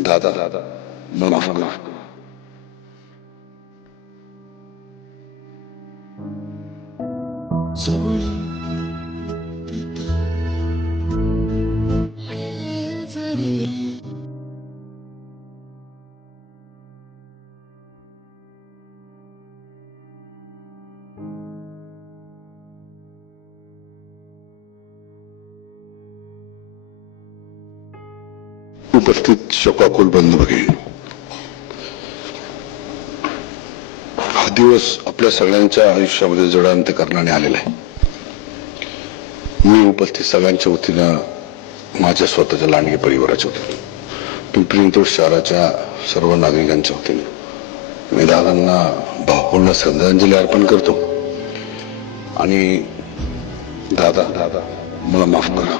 दादा दादा माफ करा. उपस्थित शोकाकुल बंधू भगिनी, हा दिवस आपल्या सगळ्यांच्या आयुष्यामध्ये जडणघडण करण्याने आलेला आहे. मी उपस्थित सगळ्यांच्या वतीनं, माझ्या स्वतःच्या लांडगे परिवाराच्या वतीनं, पिंपरी चिंचवड शहराच्या सर्व नागरिकांच्या वतीनं मी दादांना भावपूर्ण श्रद्धांजली अर्पण करतो. आणि दादा दादा मला माफ करा.